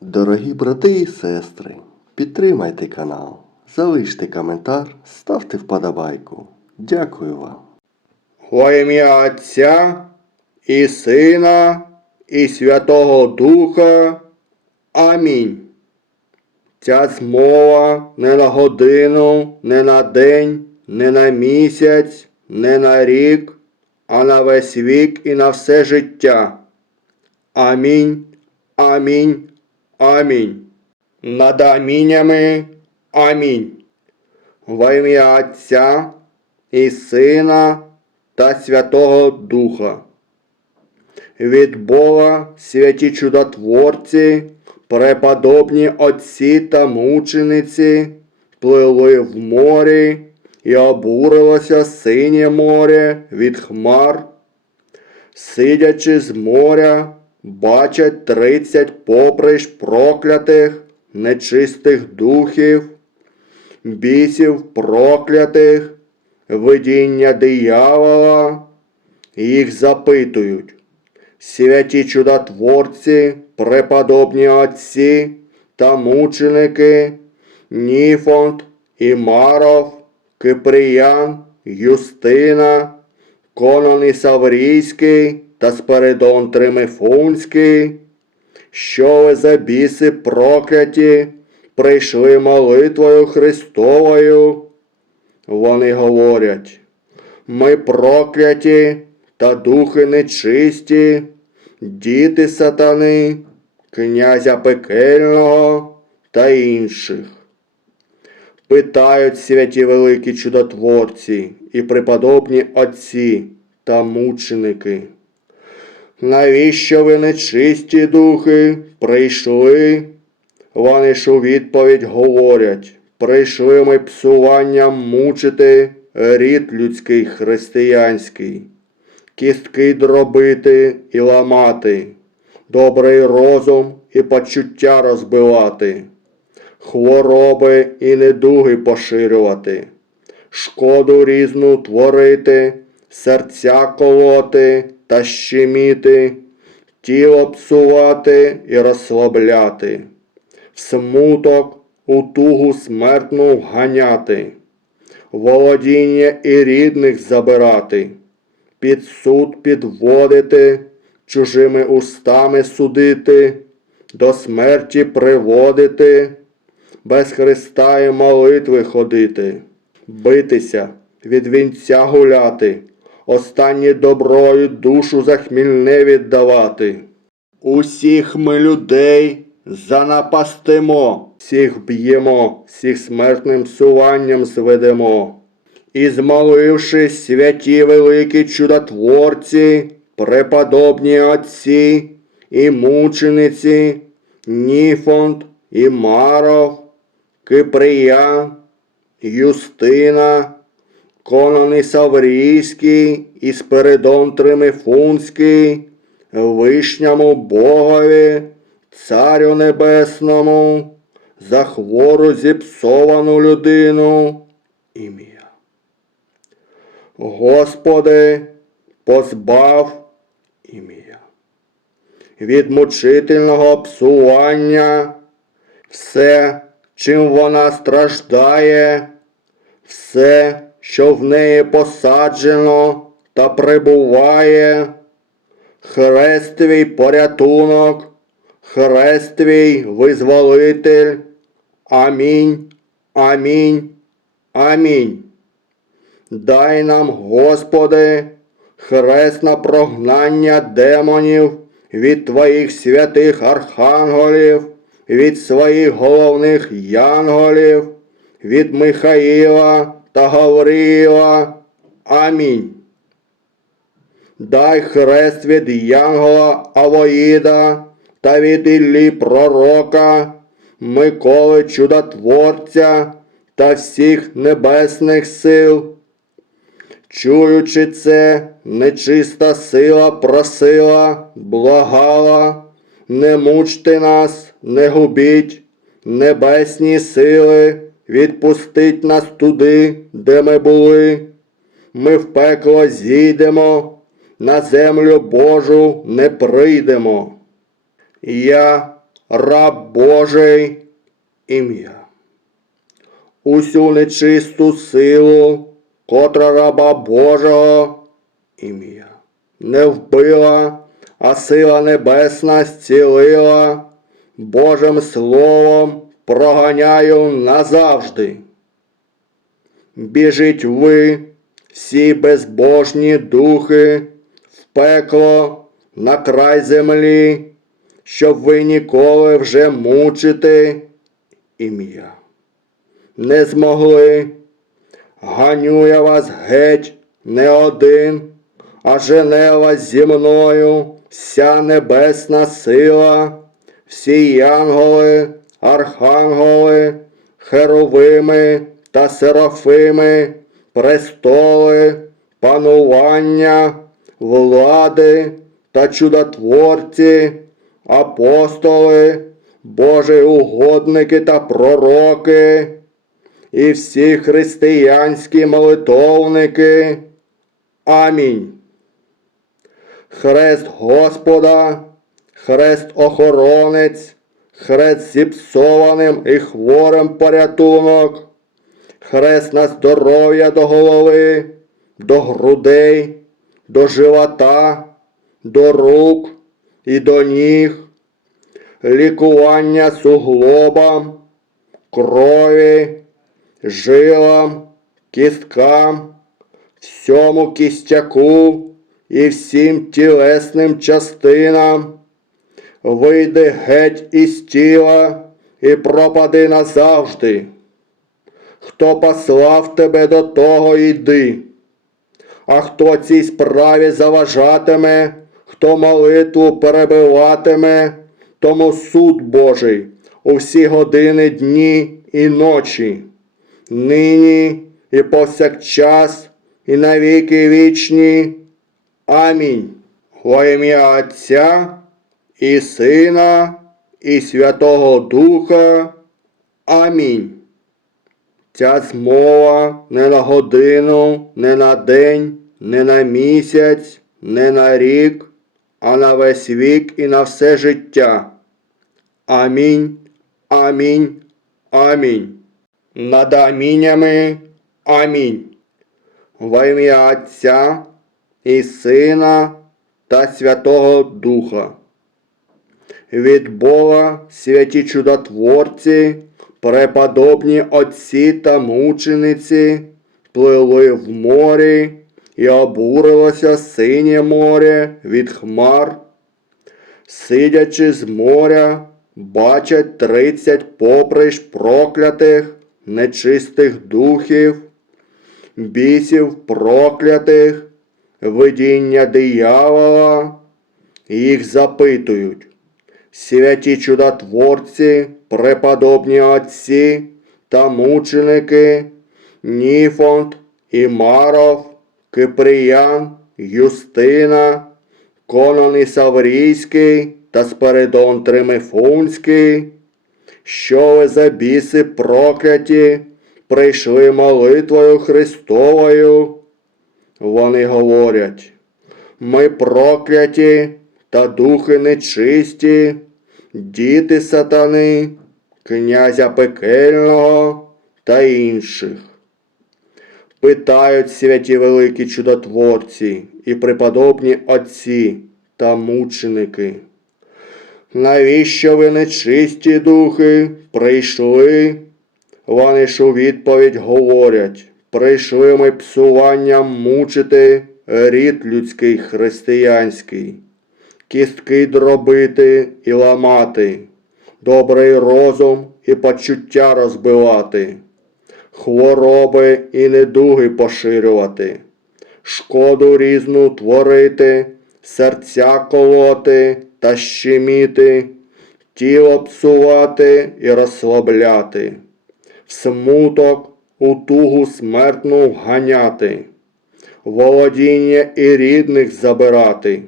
Дорогі брати і сестри, підтримайте канал, залиште коментар, ставте вподобайку. Дякую вам. Во ім'я Отця і Сина і Святого Духа. Амінь. Ця змова не на годину, не на день, не на місяць, не на рік, а на весь вік і на все життя. Амінь, амінь, амінь. Над амінями амінь. Во ім'я Отця і Сина та Святого Духа. Від Бога святі чудотворці, преподобні отці та мучениці, пливли в морі, і обурилося синє море від хмар. Сидячи з моря, бачать тридцять поприщ проклятих, нечистих духів, бісів проклятих, видіння диявола, їх запитують. Святі чудотворці, преподобні отці та мученики, Ніфонт і Маров, Киприян, Юстина, Конон Ісаврійський та Спиридон Тримифунський, що ви за біси прокляті, прийшли молитвою Христовою. Вони говорять, ми прокляті та духи нечисті, діти сатани, князя пекельного та інших. Питають святі великі чудотворці і преподобні отці та мученики. Навіщо ви нечисті духи? Прийшли? Вони ж у відповідь говорять, прийшли ми псуванням мучити рід людський християнський, кістки дробити і ламати, добрий розум і почуття розбивати, хвороби і недуги поширювати, шкоду різну творити, серця колоти та щеміти, тіло псувати і розслабляти, в смуток у тугу смертну вганяти, володіння і рідних забирати, під суд підводити, чужими устами судити, до смерті приводити, без Христа і молитви ходити, битися, від вінця гуляти, останнє доброю душу за хмільне віддавати. Усіх ми людей занапастимо, всіх б'ємо, всіх смертним суванням зведемо. І змолившись святі великі чудотворці, преподобні отці і мучениці, Ніфонт і Маров, Киприян, Юстина, Конон Ісаврійський і Спиридон Тримифунський, Вишньому Богові, Царю Небесному, за хвору зіпсовану людину ім'я. Господи, позбав ім'я. Від мучительного псування все, чим вона страждає, все, що в неї посаджено та прибуває, хрест твій порятунок, хрест твій визволитель. Амінь, амінь, амінь. Дай нам, Господи, хрест на прогнання демонів від Твоїх святих архангелів, від своїх головних янголів, від Михаїла та Гавріла. Амінь. Дай хрест від Янгола Авоїда та від Іллі Пророка, Миколи Чудотворця та всіх небесних сил. Чуючи це, нечиста сила просила, благала, не мучте нас, не губіть, небесні сили, відпустить нас туди, де ми були. Ми в пекло зійдемо, на землю Божу не прийдемо. Я, раб Божий, ім'я. Усю нечисту силу, котра раба Божого, ім'я. Не вбила, а сила небесна зцілила, Божим словом проганяю назавжди. Біжіть ви, всі безбожні духи, в пекло на край землі, щоб ви ніколи вже мучити ім'я. Не змогли, ганю я вас геть не один, а жене зі мною вся небесна сила, всі янголи, архангели, херовими та серафими, престоли, панування, влади та чудотворці, апостоли, Божі угодники та пророки, і всі християнські молитовники. Амінь. Хрест Господа, хрест охоронець, хрест зіпсованим і хворим порятунок, хрест на здоров'я до голови, до грудей, до живота, до рук і до ніг, лікування суглобам, крові, жилам, кісткам, всьому кістяку і всім тілесним частинам. Вийди геть із тіла і пропади назавжди. Хто послав тебе до того йди, а хто цій справі заважатиме, хто молитву перебиватиме, тому суд Божий у всі години дні і ночі, нині і повсякчас, і навіки вічні. Амінь. Во ім'я Отця і Сина, і Святого Духа. Амінь. Ця змова не на годину, не на день, не на місяць, не на рік, а на весь вік і на все життя. Амінь, амінь, амінь. Над амінями амінь. Во ім'я Отця і Сина та Святого Духа. Від Бога святі чудотворці, преподобні отці та мучениці, пливли в морі, і обурилося синє море від хмар. Сидячи з моря, бачать тридцять поприщ проклятих, нечистих духів, бісів проклятих, видіння диявола, їх запитують. Святі чудотворці, преподобні отці та мученики, Ніфонт, Імаров, Киприян, Юстина, Конон Ісаврійський та Спиридон Тримифунський, що ви за біси прокляті, прийшли молитвою Христовою. Вони говорять, ми прокляті та духи нечисті, діти сатани, князя пекельного та інших. Питають святі великі чудотворці і преподобні отці та мученики. Навіщо ви нечисті духи прийшли? Вони ж у відповідь говорять, прийшли ми псуванням мучити рід людський християнський, кістки дробити і ламати, добрий розум і почуття розбивати, хвороби і недуги поширювати, шкоду різну творити, серця колоти та щеміти, тіло псувати і розслабляти, в смуток, у тугу смертну вганяти, володіння і рідних забирати,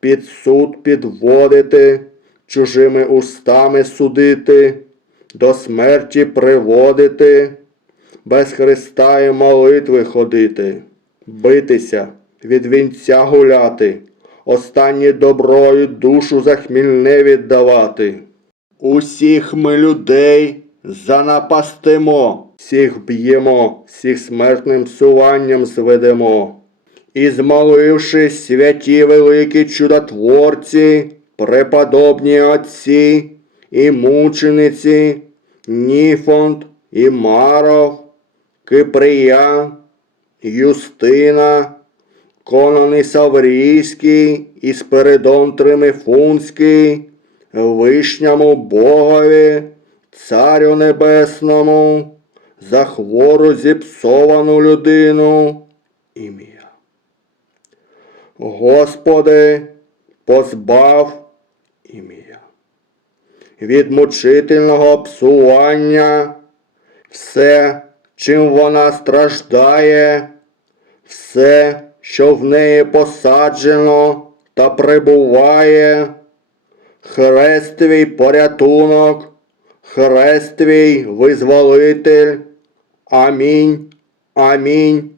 під суд підводити, чужими устами судити, до смерті приводити, без Христа і молитви ходити, битися, від вінця гуляти, останнє доброю душу за хмільне віддавати. Усіх ми людей занапастимо, всіх б'ємо, всіх смертним суванням зведемо. І святі великі чудотворці, преподобні отці і мучениці, Ніфонт і Маров, Киприян, Юстина, Конон Саврійський і Спиридон Тримифунський, Вишньому Богові, Царю Небесному, за хвору зіпсовану людину. Господи, позбав ім'я. Від мучительного псування все, чим вона страждає, все, що в неї посаджено та прибуває, хрест твій порятунок, хрест твій визволитель. Амінь, амінь,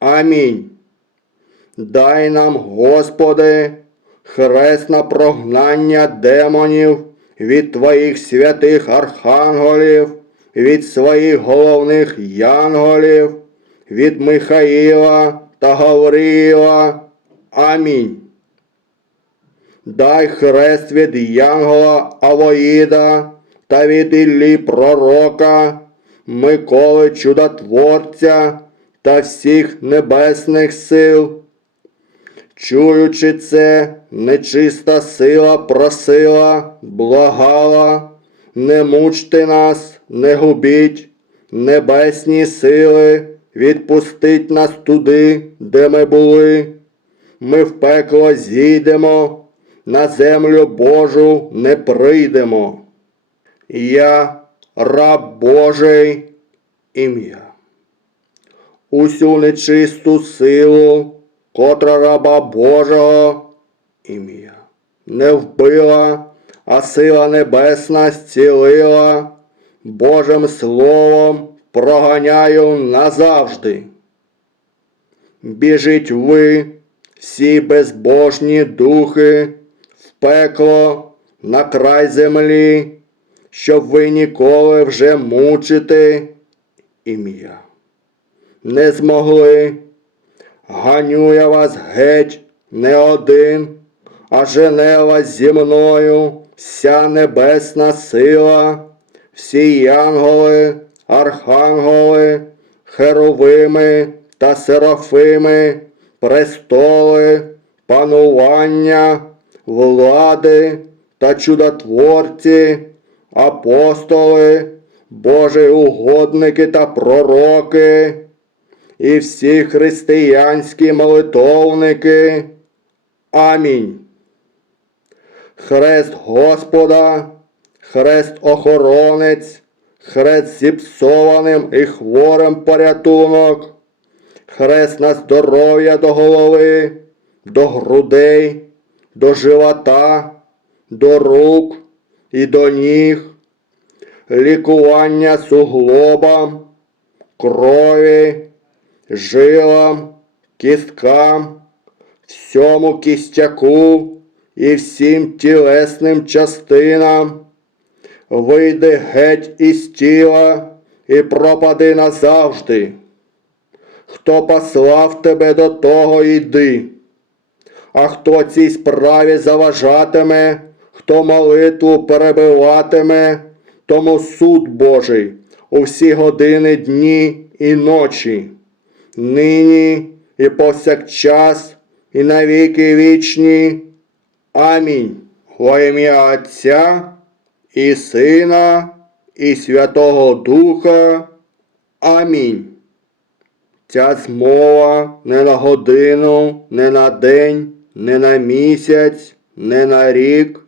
амінь. Дай нам, Господи, хрест на прогнання демонів від Твоїх святих архангелів, від своїх головних янголів, від Михаїла та Гавріла. Амінь. Дай хрест від Янгола Авоїда та від Іллі Пророка, Миколи Чудотворця та всіх небесних сил. Чуючи це, нечиста сила просила, благала, не мучте нас, не губіть, небесні сили, відпустить нас туди, де ми були. Ми в пекло зійдемо, на землю Божу не прийдемо. Я раб Божий ім'я. Усю нечисту силу, котра раба Божого ім'я, не вбила, а сила небесна зцілила, Божим Словом проганяю назавжди. Біжіть ви, всі безбожні духи, в пекло на край землі, щоб ви ніколи вже мучити ім'я. Не змогли, ганю я вас геть не один, а жене вас зі мною вся небесна сила, всі янголи, архангели, херовими та серафими, престоли, панування, влади та чудотворці, апостоли, Божі угодники та пророки, і всі християнські молитовники. Амінь. Хрест Господа, хрест охоронець, хрест зіпсованим і хворим порятунок, хрест на здоров'я до голови, до грудей, до живота, до рук і до ніг, лікування суглобам, крові, жилам, кісткам, всьому кістяку і всім тілесним частинам. Вийди геть із тіла і пропади назавжди. Хто послав тебе до того йди, а хто цій справі заважатиме, хто молитву перебиватиме, тому суд Божий у всі години дні і ночі, нині і повсякчас, і навіки вічні. Амінь. Во ім'я Отця і Сина, і Святого Духа. Амінь. Ця змова не на годину, не на день, не на місяць, не на рік,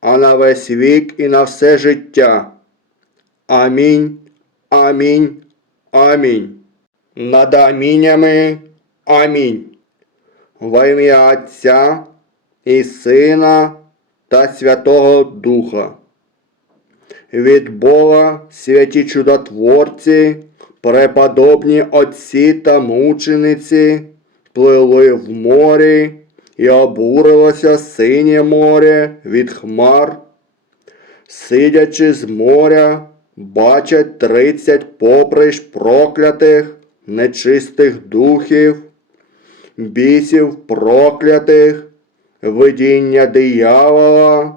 а на весь вік і на все життя. Амінь, амінь, амінь. Над амінями амінь. Во ім'я Отця і Сина та Святого Духа. Від Бога святі чудотворці, преподобні отці та мучениці, плили в морі, і обурилося синє море від хмар. сидячи з моря, бачать тридцять поприщ проклятих, нечистих духів, бісів проклятих, видіння диявола,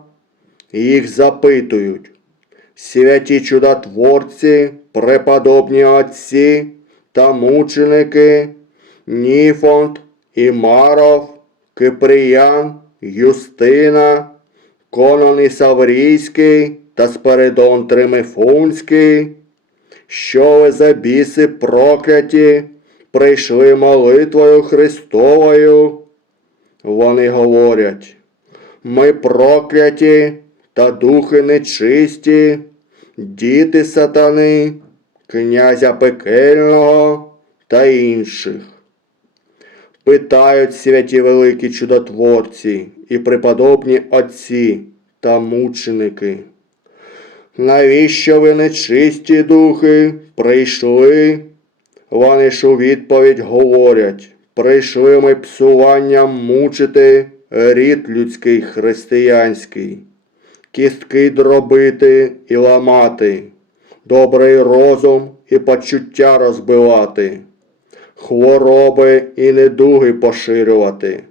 їх запитують. Святі чудотворці, преподобні отці та мученики, Ніфонт, Імаров, Киприян, Юстина, Конон Ісаврійський та Спиридон Тримифунський, що ви за біси прокляті, прийшли молитвою Христовою. Вони говорять, ми прокляті та духи нечисті, діти сатани, князя пекельного та інших. Питають святі великі чудотворці і преподобні отці та мученики. Навіщо ви нечисті духи? Прийшли? Вони ж у відповідь говорять, прийшли ми псуванням мучити. Рід людський християнський, кістки дробити і ламати, добрий розум і почуття розбивати, хвороби і недуги поширювати,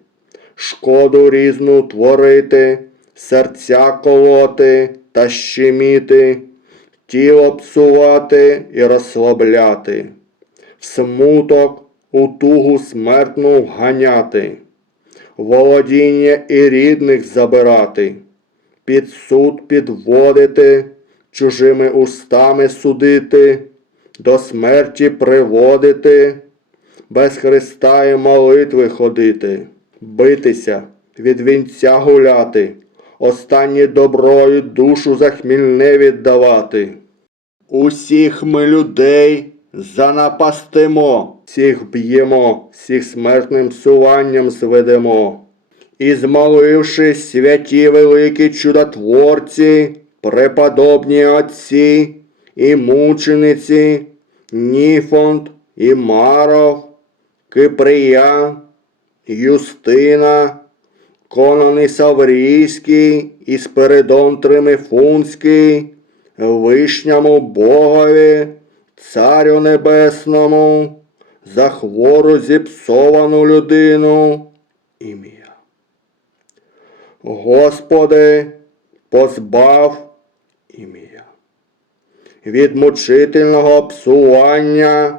шкоду різну творити, серця колоти та щеміти, тіло псувати і розслабляти, в смуток у тугу смертну вганяти, володіння і рідних забирати, під суд підводити, чужими устами судити, до смерті приводити, без Христа і молитви ходити, битися, від вінця гуляти, останнє доброю душу за хмільне віддавати. Усіх ми людей занапастимо, всіх б'ємо, всіх смертним суванням зведемо. І змолившись святі великі чудотворці, преподобні отці і мучениці, Ніфонт і Маров, Киприян, Юстина, Конон Саврійський і Спиридон Тримифунський, Вишньому Богові, Царю Небесному, за хвору зіпсовану людину ім'я. Господи, позбав ім'я. Від мучительного псування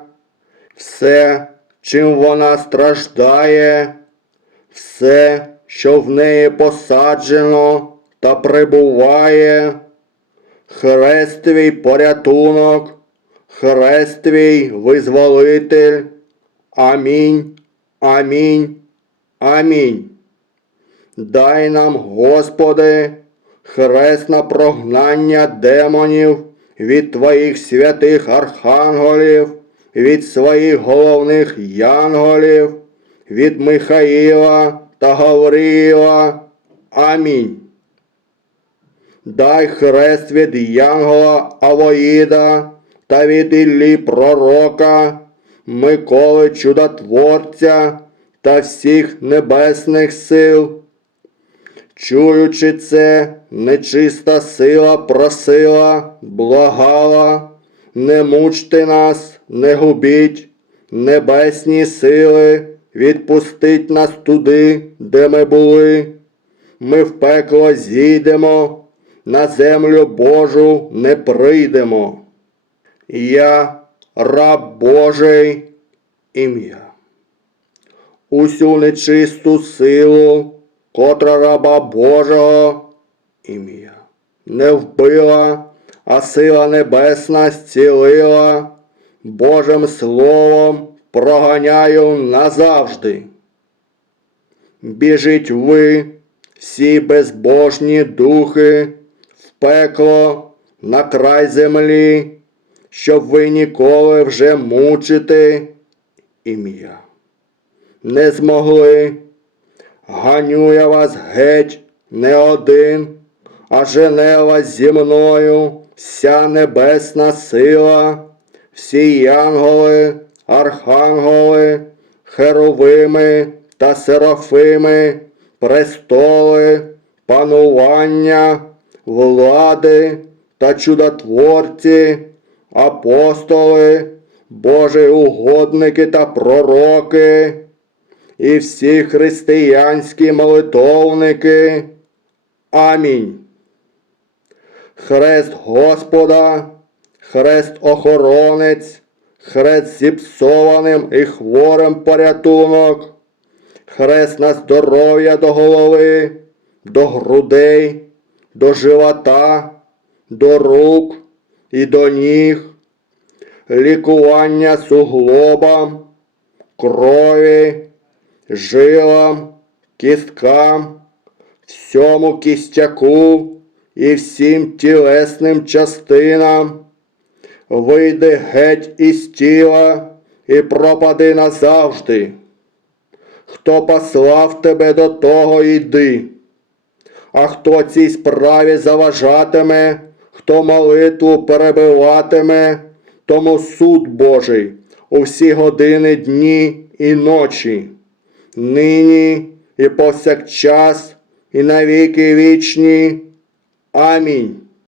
все, чим вона страждає, все, що в неї посаджено та прибуває, хрест твій порятунок, хрест твій визволитель. Амінь, амінь, амінь. Дай нам, Господи, хрест на прогнання демонів від Твоїх святих архангелів, від своїх головних янголів, від Михаїла та Гавріла. Амінь. Дай хрест від Янгола Авоїда та від Іллі Пророка, Миколи Чудотворця та всіх небесних сил. Чуючи це, нечиста сила просила, благала, не мучте нас, не губіть, небесні сили, відпустить нас туди, де ми були. Ми в пекло зійдемо, на землю Божу не прийдемо. Я, раб Божий, ім'я. Усю нечисту силу, котра раба Божого ім'я, не вбила, а сила небесна зцілила, Божим Словом проганяю назавжди. Біжіть ви, всі безбожні духи, в пекло на край землі, щоб ви ніколи вже мучити ім'я. Не змогли. Ганю я вас геть не один, а жене вас зі мною вся небесна сила, всі янголи, архангели, херовими та серафими, престоли, панування, влади та чудотворці, апостоли, Божі угодники та пророки, і всі християнські молитовники. Амінь. Хрест Господа, хрест охоронець, хрест зіпсованим і хворим порятунок, хрест на здоров'я до голови, до грудей, до живота, до рук і до ніг, лікування суглобам, крові, жилам, кісткам, всьому кістяку і всім тілесним частинам. Вийди геть із тіла і пропади назавжди. Хто послав тебе до того йди, а хто цій справі заважатиме, хто молитву перебиватиме, тому суд Божий у всі години дні і ночі, нині і повсякчас, і навіки вічні. Амінь.